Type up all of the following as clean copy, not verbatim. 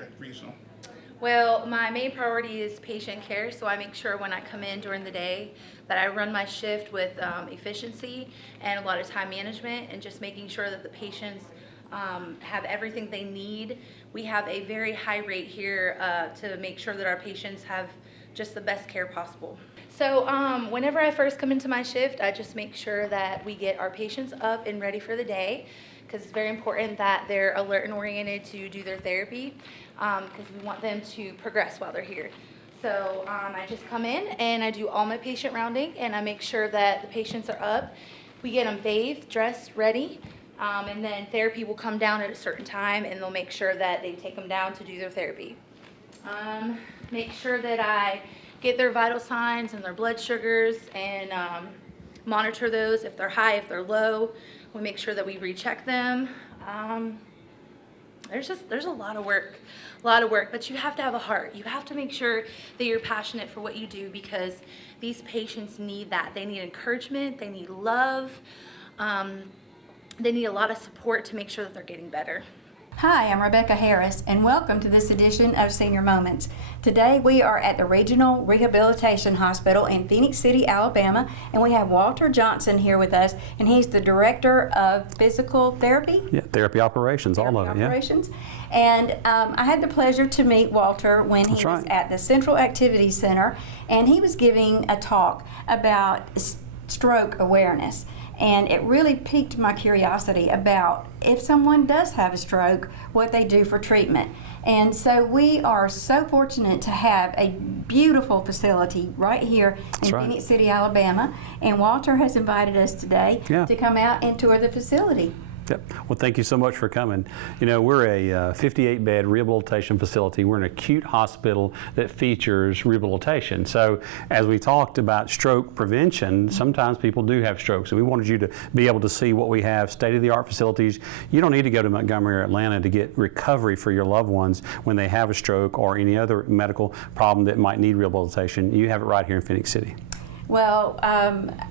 here at Regional? Well, my main priority is patient care, so I make sure when I come in during the day that I run my shift with efficiency and a lot of time management, and just making sure that the patients have everything they need. We have a very high rate here to make sure that our patients have just the best care possible. So whenever I first come into my shift, I just make sure that we get our patients up and ready for the day, because it's very important that they're alert and oriented to do their therapy, because we want them to progress while they're here. So I just come in and I do all my patient rounding, and I make sure that the patients are up. We get them bathed, dressed, ready, and then therapy will come down at a certain time, and they'll make sure that they take them down to do their therapy. Make sure that I get their vital signs and their blood sugars, and monitor those. If they're high, if they're low, we make sure that we recheck them. There's a lot of work, but you have to have a heart. You have to make sure that you're passionate for what you do, because these patients need that. They need encouragement, they need love, they need a lot of support to make sure that they're getting better. Hi, I'm Rebecca Harris, and welcome to this edition of Senior Moments. Today we are at the Regional Rehabilitation Hospital in Phenix City, Alabama, and we have Walter Johnson here with us, and he's the Director of Physical Therapy? Yeah, therapy operations, all of it, operations. And I had the pleasure to meet Walter when he was at the Central Activity Center, and he was giving a talk about stroke awareness. And it really piqued my curiosity about if someone does have a stroke, what they do for treatment. And so we are so fortunate to have a beautiful facility right here in Phenix City, Alabama. And Walter has invited us today to come out and tour the facility. Yep. Well, thank you so much for coming. You know, we're a 58-bed rehabilitation facility. We're an acute hospital that features rehabilitation. So as we talked about stroke prevention, sometimes people do have strokes. So we wanted you to be able to see what we have, state-of-the-art facilities. You don't need to go to Montgomery or Atlanta to get recovery for your loved ones when they have a stroke or any other medical problem that might need rehabilitation. You have it right here in Phenix City. Well,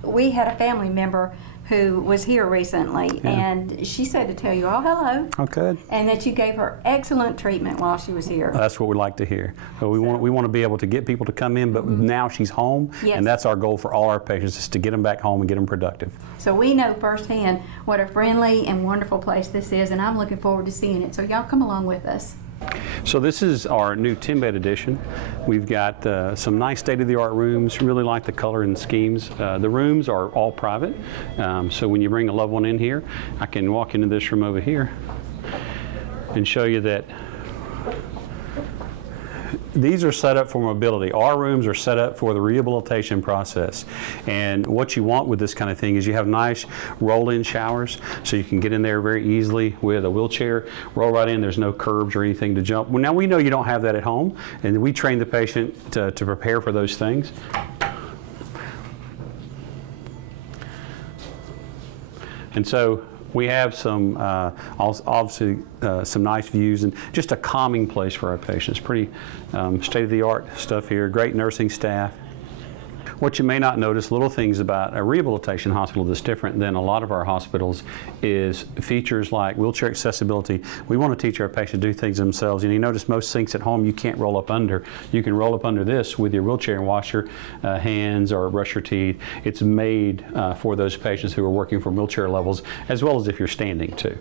we had a family member who was here recently, and she said to tell you all hello. Oh, good. And that you gave her excellent treatment while she was here. That's what we like to hear. So we want to be able to get people to come in, but now she's home, and that's our goal for all our patients, is to get them back home and get them productive. So we know firsthand what a friendly and wonderful place this is, and I'm looking forward to seeing it. So y'all come along with us. So this is our new 10-bed addition. We've got some nice state-of-the-art rooms. Really like the color and schemes. The rooms are all private, so when you bring a loved one in here, I can walk into this room over here and show you that these are set up for mobility. Our rooms are set up for the rehabilitation process. And what you want with this kind of thing is you have nice roll-in showers, so you can get in there very easily with a wheelchair, roll right in. There's no curbs or anything to jump. Well, now we know you don't have that at home, and we train the patient to prepare for those things. And so we have some, obviously, some nice views and just a calming place for our patients. Pretty state-of-the-art stuff here, great nursing staff. What you may not notice, little things about a rehabilitation hospital that's different than a lot of our hospitals, is features like wheelchair accessibility. We want to teach our patients to do things themselves. And you notice most sinks at home you can't roll up under. You can roll up under this with your wheelchair and wash your hands or brush your teeth. It's made for those patients who are working from wheelchair levels, as well as if you're standing too.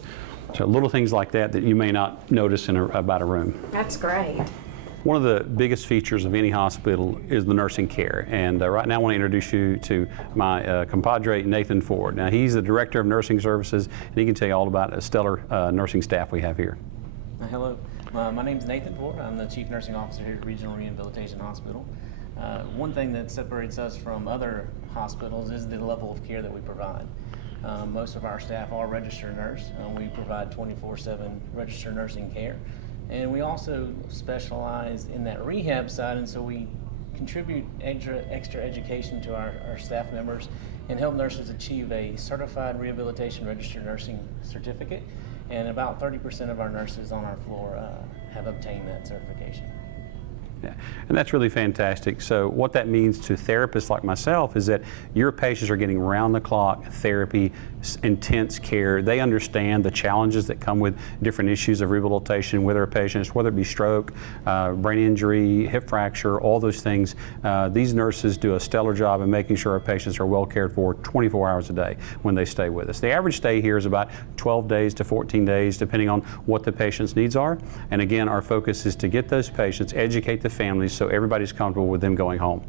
So little things like that that you may not notice about a room. That's great. One of the biggest features of any hospital is the nursing care, and right now I want to introduce you to my compadre, Nathan Ford. Now, he's the Director of Nursing Services, and he can tell you all about a stellar nursing staff we have here. Hello, my name is Nathan Ford. I'm the Chief Nursing Officer here at Regional Rehabilitation Hospital. One thing that separates us from other hospitals is the level of care that we provide. Most of our staff are registered nurse. We provide 24/7 registered nursing care. And we also specialize in that rehab side, and so we contribute extra education to our staff members and help nurses achieve a certified rehabilitation registered nursing certificate. And about 30% of our nurses on our floor have obtained that certification. Yeah. And that's really fantastic. So what that means to therapists like myself is that your patients are getting round-the-clock therapy, intense care. They understand the challenges that come with different issues of rehabilitation with our patients, whether it be stroke, brain injury, hip fracture, all those things. These nurses do a stellar job in making sure our patients are well cared for 24 hours a day when they stay with us. The average stay here is about 12 days to 14 days, depending on what the patient's needs are. And again, our focus is to get those patients, educate the families so everybody's comfortable with them going home.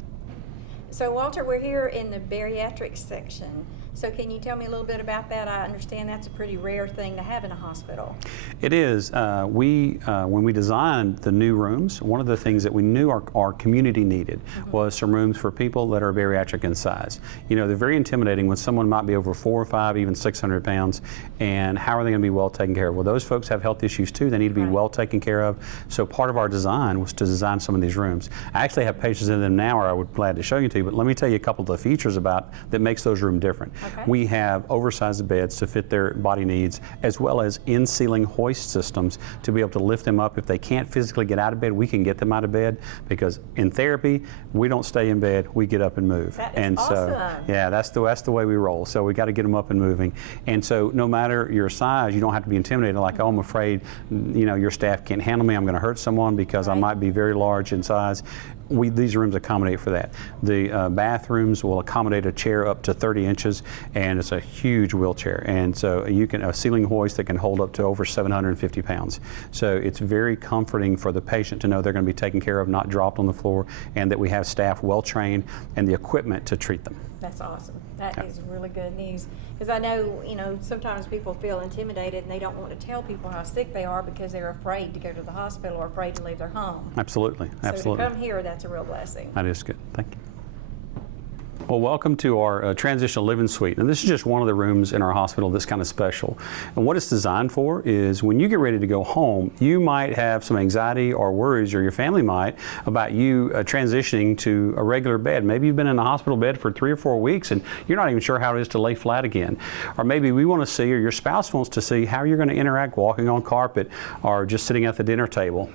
So Walter, we're here in the bariatric section. So can you tell me a little bit about that? I understand that's a pretty rare thing to have in a hospital. It is. When we designed the new rooms, one of the things that we knew our community needed was some rooms for people that are bariatric in size. You know, they're very intimidating when someone might be over 4 or 5, even 600 pounds, and how are they going to be well taken care of? Well, those folks have health issues too. They need to be well taken care of. So part of our design was to design some of these rooms. I actually have patients in them now, or I would be glad to show you to, but let me tell you a couple of the features about that makes those rooms different. Okay. We have oversized beds to fit their body needs, as well as in-ceiling hoist systems to be able to lift them up. If they can't physically get out of bed, we can get them out of bed, because in therapy, we don't stay in bed, we get up and move. That is awesome. Yeah, that's the way we roll. So we got to get them up and moving. And so no matter your size, you don't have to be intimidated like, oh, I'm afraid, you know, your staff can't handle me, I'm going to hurt someone because I might be very large in size. These rooms accommodate for that. The bathrooms will accommodate a chair up to 30 inches, and it's a huge wheelchair. And so you can, a ceiling hoist that can hold up to over 750 pounds. So it's very comforting for the patient to know they're going to be taken care of, not dropped on the floor, and that we have staff well trained and the equipment to treat them. That's awesome. That is really good news. Because I know, you know, sometimes people feel intimidated and they don't want to tell people how sick they are because they're afraid to go to the hospital or afraid to leave their home. Absolutely, absolutely. So to come here, that's a real blessing. That is good. Thank you. Well, welcome to our transitional living suite. And this is just one of the rooms in our hospital that's kind of special. And what it's designed for is when you get ready to go home, you might have some anxiety or worries, or your family might, about you transitioning to a regular bed. Maybe you've been in a hospital bed for 3 or 4 weeks and you're not even sure how it is to lay flat again. Or maybe we want to see, or your spouse wants to see, how you're going to interact walking on carpet or just sitting at the dinner table.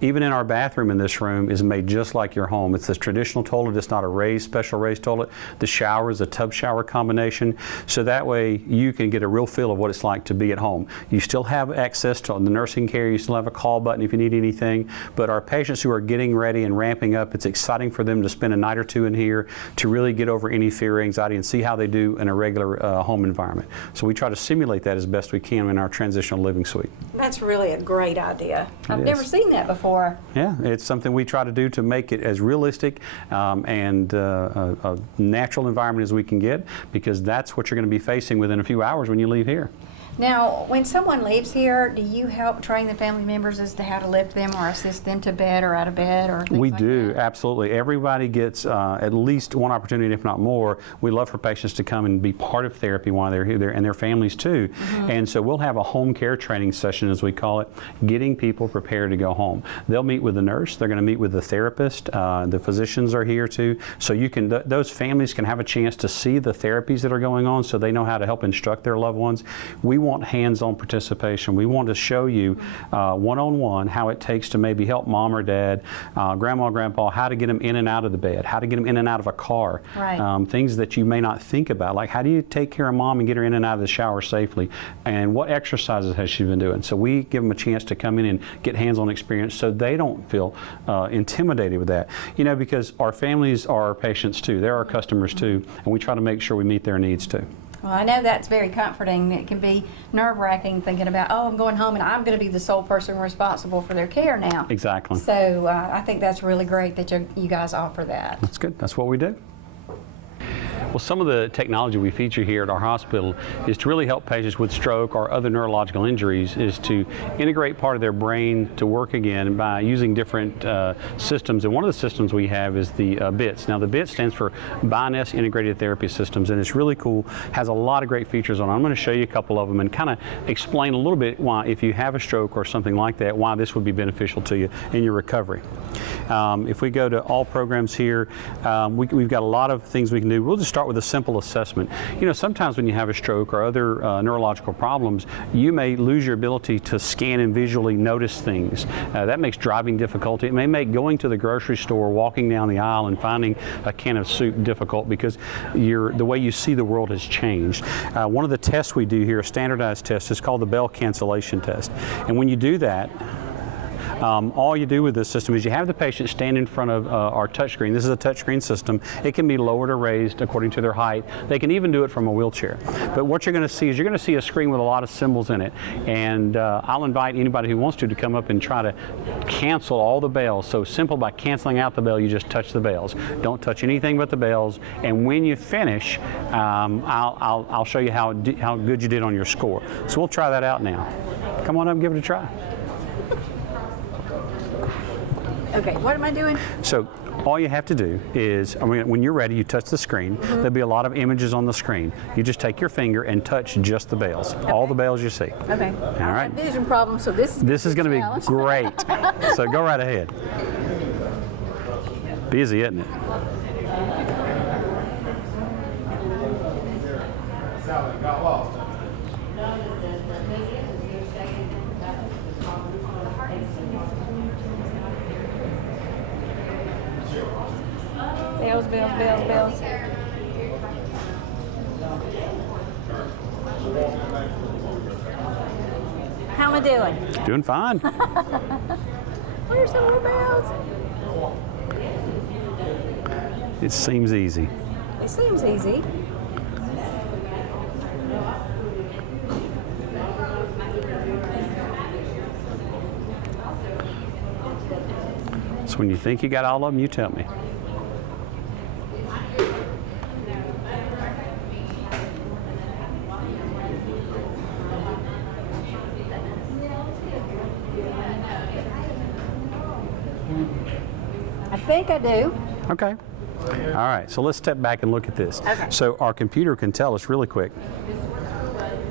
Even in our bathroom in this room is made just like your home. It's this traditional toilet. It's not a special raised toilet. The shower is a tub shower combination, so that way you can get a real feel of what it's like to be at home. You still have access to the nursing care, you still have a call button if you need anything, but our patients who are getting ready and ramping up, it's exciting for them to spend a night or two in here to really get over any fear or anxiety and see how they do in a regular home environment. So we try to simulate that as best we can in our transitional living suite. That's really a great idea. I've never seen that before. Yeah, it's something we try to do to make it as realistic and a natural environment as we can get, because that's what you're going to be facing within a few hours when you leave here. Now, when someone leaves here, do you help train the family members as to how to lift them or assist them to bed or out of bed or things We like do, that? absolutely. Everybody gets at least one opportunity, if not more. We love for patients to come and be part of therapy while they're here, and their families too. And so we'll have a home care training session, as we call it, getting people prepared to go home. They'll meet with the nurse, they're going to meet with the therapist, the physicians are here too. So you can, those families can have a chance to see the therapies that are going on so they know how to help instruct their loved ones. We want hands-on participation. We want to show you one-on-one how it takes to maybe help mom or dad, grandma or grandpa, how to get them in and out of the bed, how to get them in and out of a car. Right. Things that you may not think about, like how do you take care of mom and get her in and out of the shower safely, and what exercises has she been doing. So we give them a chance to come in and get hands-on experience so they don't feel intimidated with that. You know, because our families are our patients too. They're our customers too, and we try to make sure we meet their needs too. Well, I know that's very comforting. It can be nerve-wracking thinking about, oh, I'm going home and I'm going to be the sole person responsible for their care now. Exactly. So I think that's really great that you guys offer that. That's good. That's what we do. Well, some of the technology we feature here at our hospital is to really help patients with stroke or other neurological injuries, is to integrate part of their brain to work again by using different systems. And one of the systems we have is the BITS. Now, the BITS stands for Bioness Integrated Therapy Systems, and it's really cool, has a lot of great features on it. I'm going to show you a couple of them and kind of explain a little bit why, if you have a stroke or something like that, why this would be beneficial to you in your recovery. If we go to all programs here, we've got a lot of things we can do. We'll just start start with a simple assessment. You know, sometimes when you have a stroke or other neurological problems, you may lose your ability to scan and visually notice things. That makes driving difficult. It may make going to the grocery store, walking down the aisle and finding a can of soup difficult because the way you see the world has changed. One of the tests we do here, a standardized test, is called the Bell cancellation test. And when you do that, all you do with this system is you have the patient stand in front of our touchscreen. This is a touchscreen system. It can be lowered or raised according to their height. They can even do it from a wheelchair. But what you're going to see is you're going to see a screen with a lot of symbols in it. And I'll invite anybody who wants to come up and try to cancel all the bells. So simple, by canceling out the bell, you just touch the bells. Don't touch anything but the bells. And when you finish, I'll show you how good you did on your score. So we'll try that out now. Come on up and give it a try. Okay, what am I doing? So all you have to do is, when you're ready, you touch the screen. There'll be a lot of images on the screen. You just take your finger and touch just the bells, all the bells you see. Okay. All I right. have vision problems, so this is going to be great. So go right ahead. Busy, isn't it? Bells, bells, bells, bells. How am I doing? Doing fine. Where's the more bells? It seems easy. It seems easy. So when you think you got all of them, you tell me. I think I do. Okay. All right, so let's step back and look at this. Okay. So our computer can tell us really quick.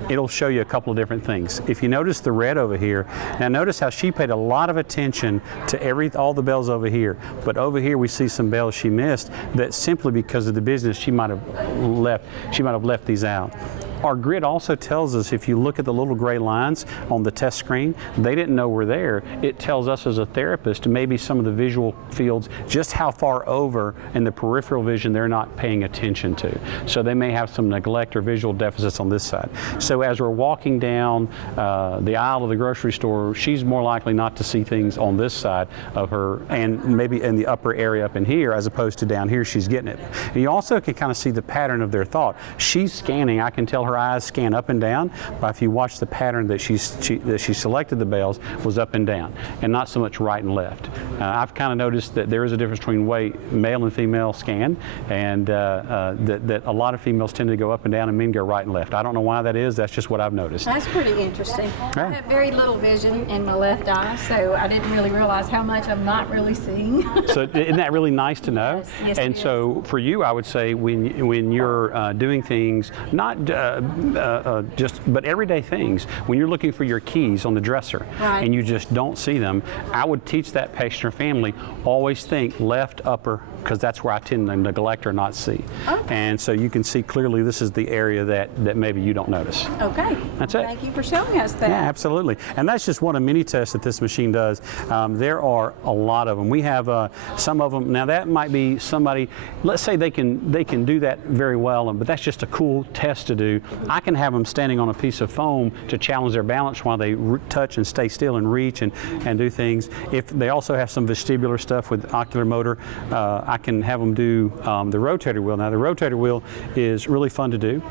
It'll show you a couple of different things. If you notice the red over here, now notice how she paid a lot of attention to all the bells over here, but over here we see some bells she missed that simply because of the business she might have left these out. Our grid also tells us, if you look at the little gray lines on the test screen, they didn't know were there. It tells us as a therapist maybe some of the visual fields, just how far over in the peripheral vision they're not paying attention to. So they may have some neglect or visual deficits on this side. So as we're walking down the aisle of the grocery store, she's more likely not to see things on this side of her, and maybe in the upper area up in here, as opposed to down here she's getting it. And you also can kind of see the pattern of their thought. She's scanning, I can tell her eyes scan up and down, but if you watch the pattern that she selected the bells was up and down, and not so much right and left. I've kind of noticed that there is a difference between the way male and female scan, and that a lot of females tend to go up and down and men go right and left. I don't know why that is, that's just what I've noticed. That's pretty interesting. I have very little vision in my left eye, so I didn't really realize how much I'm not really seeing. So isn't that really nice to know? Yes, yes, and it so for you, I would say when you're doing things, not but everyday things, when you're looking for your keys on the dresser, right, and you just don't see them, I would teach that patient or family, always think left upper, because that's where I tend to neglect or not see. Okay. And so you can see clearly this is the area that maybe you don't notice. Okay. That's it. Thank you for showing us that. Yeah, absolutely. And that's just one of many tests that this machine does. There are a lot of them. We have some of them. Now that might be somebody, let's say they can do that very well, but that's just a cool test to do. I can have them standing on a piece of foam to challenge their balance while they touch and stay still and reach and do things. If they also have some vestibular stuff with ocular motor, I can have them do the rotator wheel. Now the rotator wheel is really fun to do.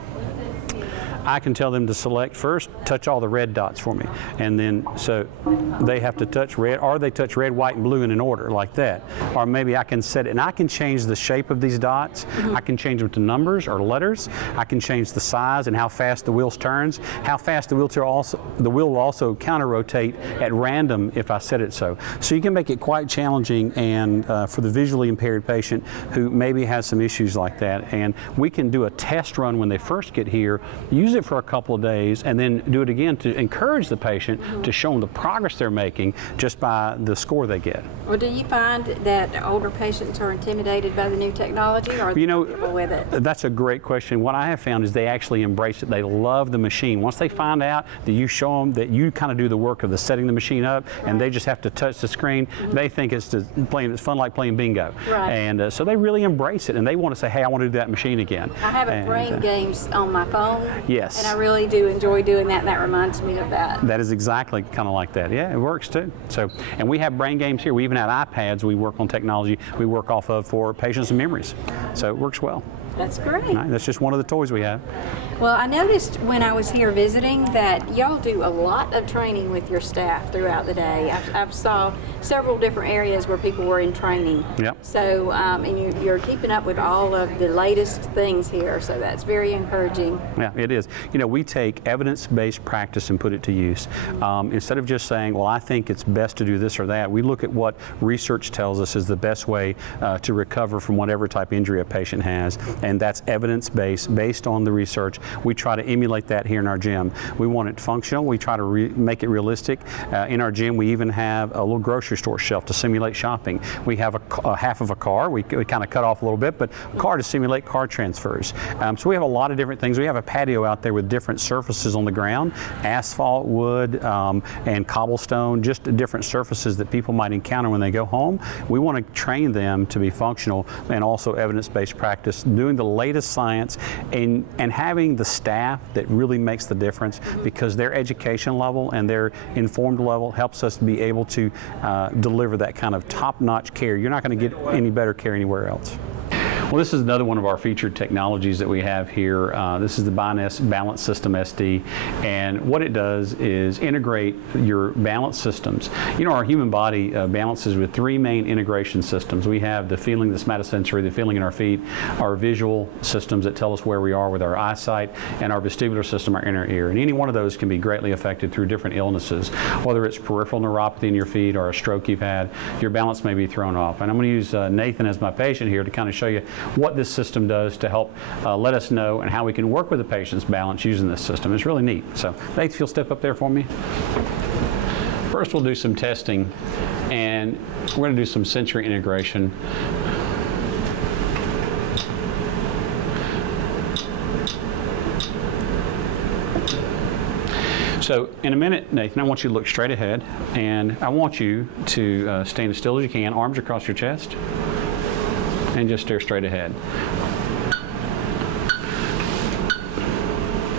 I can tell them to select first, touch all the red dots for me. And then, so they have to touch red, or they touch red, white, and blue in an order like that. Or maybe I can set it, and I can change the shape of these dots. Mm-hmm. I can change them to numbers or letters. I can change the size and how fast the wheel turns, how fast the wheel will also counter-rotate at random if I set it so. So you can make it quite challenging and for the visually impaired patient who maybe has some issues like that. And we can do a test run when they first get here, usually it for a couple of days, and then do it again to encourage the patient to show them the progress they're making just by the score they get. Well, do you find that older patients are intimidated by the new technology, or are they comfortable with it? That's a great question. What I have found is they actually embrace it. They love the machine. Once they find out that you show them that you kind of do the work of the setting the machine up, and they just have to touch the screen, they think it's fun like playing bingo. Right. And so they really embrace it, and they want to say, hey, I want to do that machine again. I have a brain games on my phone. Yes. And I really do enjoy doing that, and that reminds me of that. That is exactly kind of like that. Yeah, it works too. So, and we have brain games here. We even have iPads we work on technology we work off of for patients' memories. So it works well. That's great. Right, that's just one of the toys we have. Well, I noticed when I was here visiting that y'all do a lot of training with your staff throughout the day. I've saw several different areas where people were in training. Yep. So, and you're keeping up with all of the latest things here, so that's very encouraging. Yeah, it is. You know, we take evidence-based practice and put it to use. Instead of just saying, well, I think it's best to do this or that, we look at what research tells us is the best way to recover from whatever type of injury a patient has, and that's evidence-based, based on the research. We try to emulate that here in our gym. We want it functional. We try to make it realistic. In our gym, we even have a little grocery store shelf to simulate shopping. We have a half of a car. We kind of cut off a little bit, but a car to simulate car transfers. So we have a lot of different things. We have a patio out there with different surfaces on the ground, asphalt, wood, and cobblestone, just different surfaces that people might encounter when they go home. We want to train them to be functional and also evidence-based practice, doing the latest science and having the staff that really makes the difference, because their education level and their informed level helps us be able to deliver that kind of top-notch care. You're not going to get any better care anywhere else. Well, this is another one of our featured technologies that we have here. This is the Bioness Balance System SD, and what it does is integrate your balance systems. You know, our human body balances with three main integration systems. We have the feeling, the somatosensory, the feeling in our feet, our visual systems that tell us where we are with our eyesight, and our vestibular system, our inner ear. And any one of those can be greatly affected through different illnesses. Whether it's peripheral neuropathy in your feet or a stroke you've had, your balance may be thrown off. And I'm going to use Nathan as my patient here to kind of show you what this system does to help let us know and how we can work with the patient's balance using this system. It's really neat. So, Nathan, if you'll step up there for me. First, we'll do some testing, and we're going to do some sensory integration. So in a minute, Nathan, I want you to look straight ahead, and I want you to stand as still as you can, arms across your chest, and just stare straight ahead.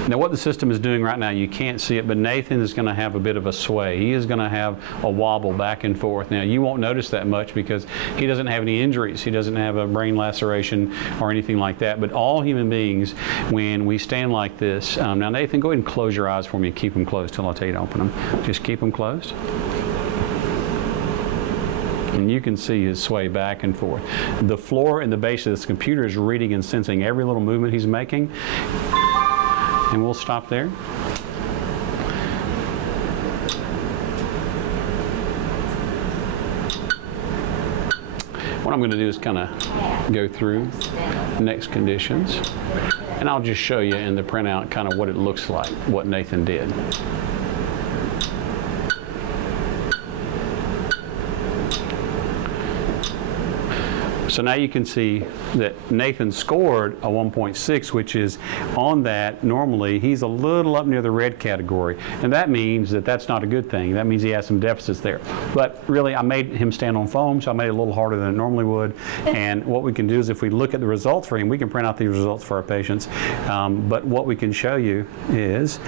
Now what the system is doing right now, you can't see it, but Nathan is going to have a bit of a sway. He is going to have a wobble back and forth. Now you won't notice that much because he doesn't have any injuries. He doesn't have a brain laceration or anything like that. But all human beings, when we stand like this, now Nathan, go ahead and close your eyes for me and keep them closed till I tell you to open them. Just keep them closed. And you can see his sway back and forth. The floor and the base of this computer is reading and sensing every little movement he's making. And we'll stop there. What I'm going to do is kind of go through next conditions, and I'll just show you in the printout kind of what it looks like, what Nathan did. So now you can see that Nathan scored a 1.6, which is on that. Normally, he's a little up near the red category, and that means that that's not a good thing. That means he has some deficits there. But really, I made him stand on foam, so I made it a little harder than it normally would. And what we can do is if we look at the results for him, we can print out these results for our patients. But what we can show you is,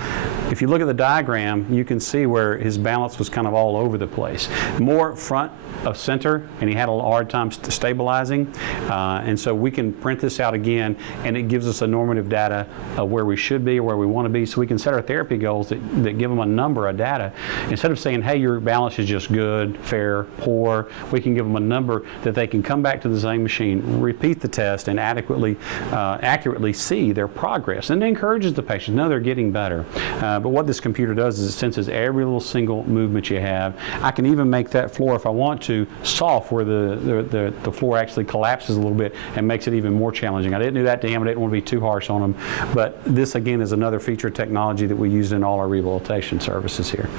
if you look at the diagram, you can see where his balance was kind of all over the place. More front of center, and he had a hard time stabilizing. And so we can print this out again, and it gives us a normative data of where we should be or where we want to be, so we can set our therapy goals that give them a number of data. Instead of saying, hey, your balance is just good, fair, poor, we can give them a number that they can come back to the same machine, repeat the test, and accurately see their progress. And it encourages the patient to know they're getting better. But what this computer does is it senses every little single movement you have. I can even make that floor, if I want to, soft where the floor actually actually collapses a little bit and makes it even more challenging. I didn't do that to him. I didn't want to be too harsh on him. But this, again, is another feature of technology that we use in all our rehabilitation services here.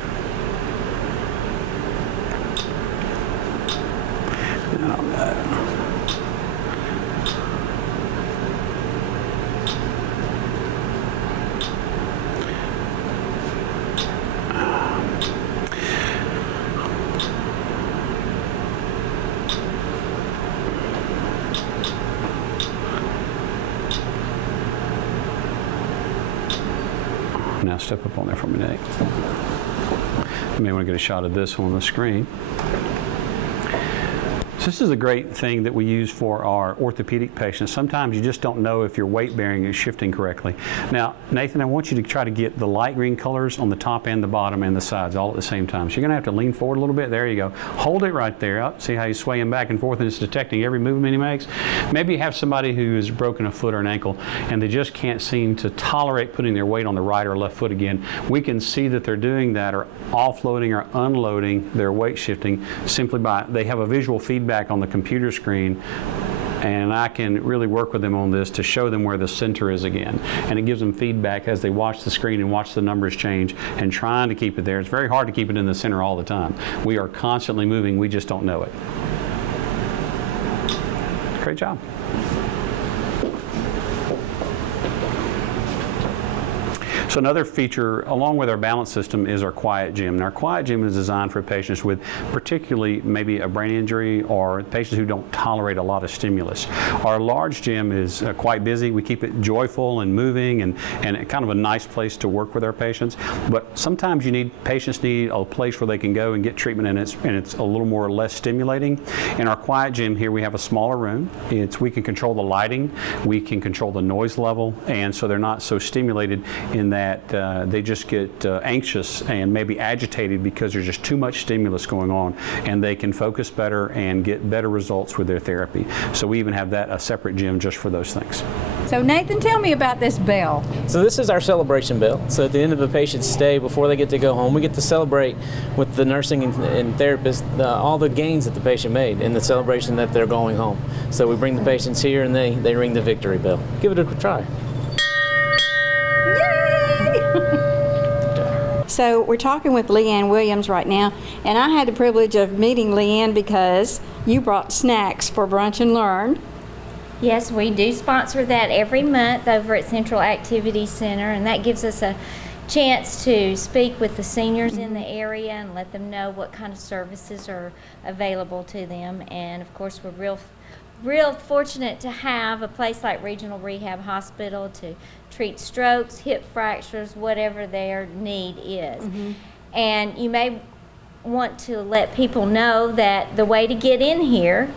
Now step up on there for me, Nate. You may want to get a shot of this on the screen. So this is a great thing that we use for our orthopedic patients. Sometimes you just don't know if your weight bearing is shifting correctly. Now, Nathan, I want you to try to get the light green colors on the top and the bottom and the sides all at the same time. So you're going to have to lean forward a little bit. There you go. Hold it right there. Up. See how he's swaying back and forth and it's detecting every movement he makes? Maybe you have somebody who has broken a foot or an ankle and they just can't seem to tolerate putting their weight on the right or left foot again. We can see that they're doing that or offloading or unloading their weight shifting simply by, they have a visual feedback on the computer screen, and I can really work with them on this to show them where the center is again. And it gives them feedback as they watch the screen and watch the numbers change and trying to keep it there. It's very hard to keep it in the center all the time. We are constantly moving, we just don't know it. Great job. So another feature, along with our balance system, is our quiet gym. And our quiet gym is designed for patients with particularly maybe a brain injury or patients who don't tolerate a lot of stimulus. Our large gym is quite busy. We keep it joyful and moving and kind of a nice place to work with our patients. But sometimes patients need a place where they can go and get treatment, and it's a little more or less stimulating. In our quiet gym here, we have a smaller room. We can control the lighting, we can control the noise level, and so they're not so stimulated in that they just get anxious and maybe agitated because there's just too much stimulus going on, and they can focus better and get better results with their therapy. So we even have a separate gym just for those things. So Nathan, tell me about this bell. So this is our celebration bell. So at the end of a patient's stay, before they get to go home, we get to celebrate with the nursing and therapists all the gains that the patient made in the celebration that they're going home. So we bring the patients here and they ring the victory bell. Give it a try. So we're talking with Leanne Williams right now, and I had the privilege of meeting Leanne because you brought snacks for Brunch and Learn. Yes, we do sponsor that every month over at Central Activity Center, and that gives us a chance to speak with the seniors in the area and let them know what kind of services are available to them. And of course, we're real fortunate to have a place like Regional Rehab Hospital to treat strokes, hip fractures, whatever their need is. And you may want to let people know that the way to get in here,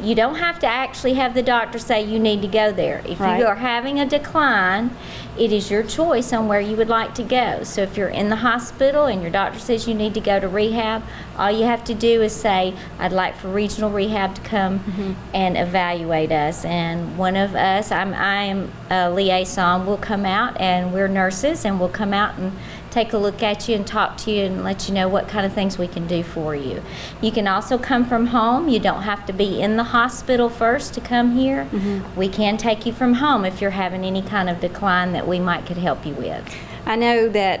you don't have to actually have the doctor say you need to go there. If Right. you are having a decline, it is your choice on where you would like to go. So if you're in the hospital and your doctor says you need to go to rehab, all you have to do is say, I'd like for Regional Rehab to come and evaluate us. And one of us, I am a liaison, will come out, and we're nurses, and we'll come out and take a look at you and talk to you and let you know what kind of things we can do for you. You can also come from home. You don't have to be in the hospital first to come here. We can take you from home if you're having any kind of decline that we might could help you with. I know that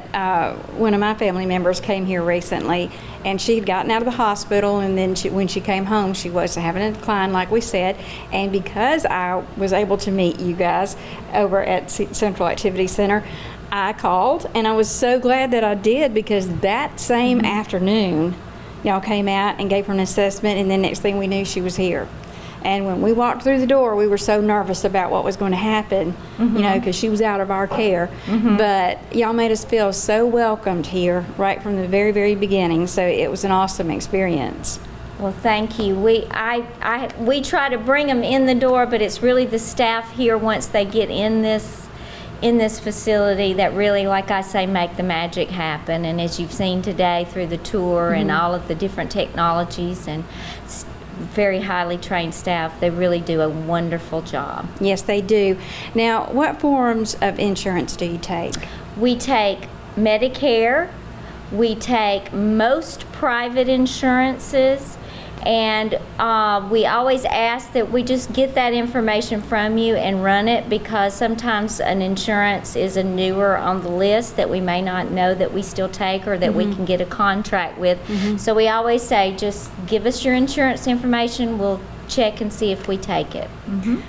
one of my family members came here recently, and she had gotten out of the hospital, and then when she came home, she was having a decline, like we said. And because I was able to meet you guys over at Central Activity Center, I called, and I was so glad that I did, because that same afternoon, y'all came out and gave her an assessment, and then next thing we knew, she was here. And when we walked through the door, we were so nervous about what was going to happen, you know, because she was out of our care. But y'all made us feel so welcomed here right from the very, very beginning. So it was an awesome experience. Well, thank you. We try to bring them in the door, but it's really the staff here once they get in this facility that really, like I say, make the magic happen. And as you've seen today through the tour and all of the different technologies and very highly trained staff, they really do a wonderful job. Yes, they do. Now, what forms of insurance do you take? We take Medicare, we take most private insurances, And we always ask that we just get that information from you and run it, because sometimes an insurance is a newer on the list that we may not know that we still take or that we can get a contract with. So we always say, just give us your insurance information, we'll check and see if we take it.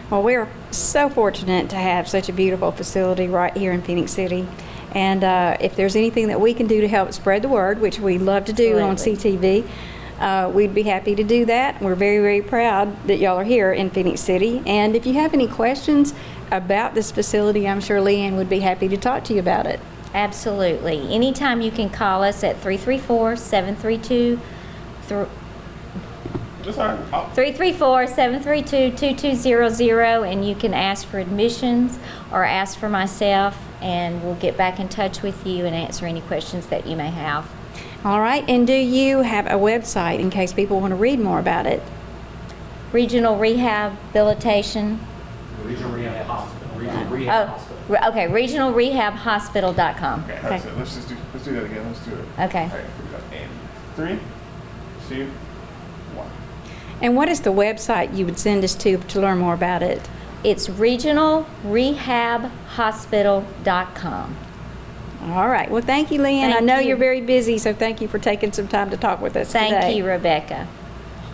Well, we're so fortunate to have such a beautiful facility right here in Phenix City. And if there's anything that we can do to help spread the word, which we love to do on CTV, we'd be happy to do that. We're very, very proud that y'all are here in Phenix City. And if you have any questions about this facility, I'm sure Leanne would be happy to talk to you about it. Absolutely. Anytime you can call us at 334-732 334-732-2200, and you can ask for admissions or ask for myself, and we'll get back in touch with you and answer any questions that you may have. All right. And do you have a website in case people want to read more about it? Regional Rehabilitation. Regional Rehab Hospital. Regional Rehab Hospital. Okay, regionalrehabhospital.com. Okay, that's it. Let's do that again. Let's do it. Okay. All right, here we go. And 3, 2, 1. And what is the website you would send us to learn more about it? It's regionalrehabhospital.com. All right. Well, thank you, Leanne. I Thank know you. you're very busy, so thank you for taking some time to talk with us today. Thank you, Rebecca.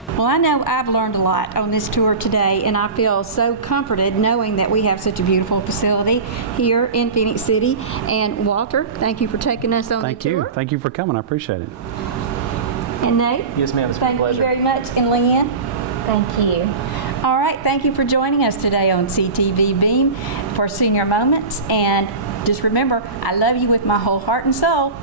Well, I know I've learned a lot on this tour today, and I feel so comforted knowing that we have such a beautiful facility here in Phenix City. And Walter, thank you for taking us on the tour. Thank you for coming. I appreciate it. And Nate? Yes, ma'am. It's been a Thank you pleasure. very much. And Leanne? Thank you. All right, thank you for joining us today on CTV Beam for Senior Moments. And just remember, I love you with my whole heart and soul.